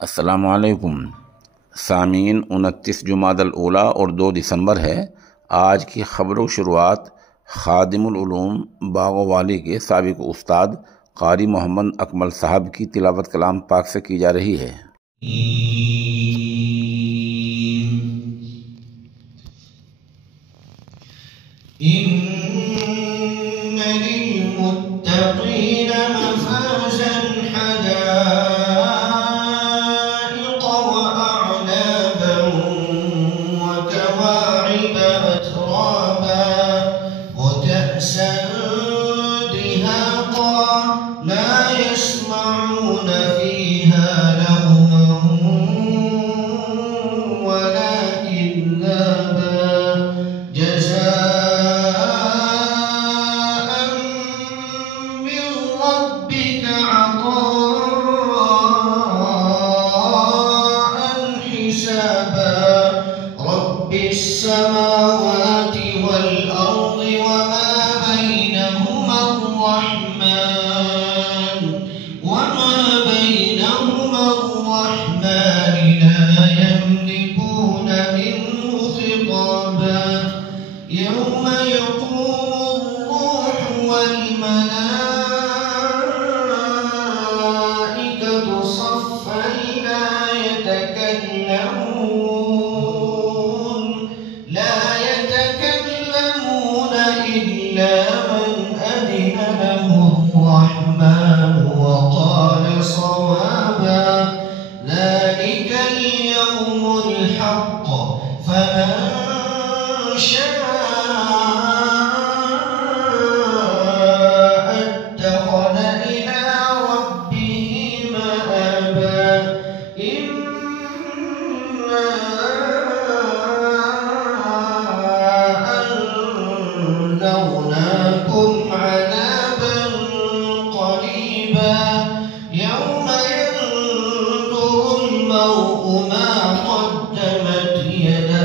अस्सलामुअलैकुम सामीन। 29 जुमादल ऊला और 2 दिसंबर है। आज की खबरों की शुरुआत खादिमुल उलूम बागोवाली के साबिक उस्ताद कारी मोहम्मद अकमल साहब की तिलावत कलाम पाक से की जा रही है। السماوات والأرض وما بينهما الرحمن لا يملكون منه خطابا يوم يقوم الروح والملائكة صفا لا يتكلمون إلا من أذن له الرحمن وقال صوابا ذلك اليوم الحق فمن شاء اتخذ إلى ربه مآبا إنا أنذرناكم عذابا قريبا يوم ينظر المرء ما قدمت يداه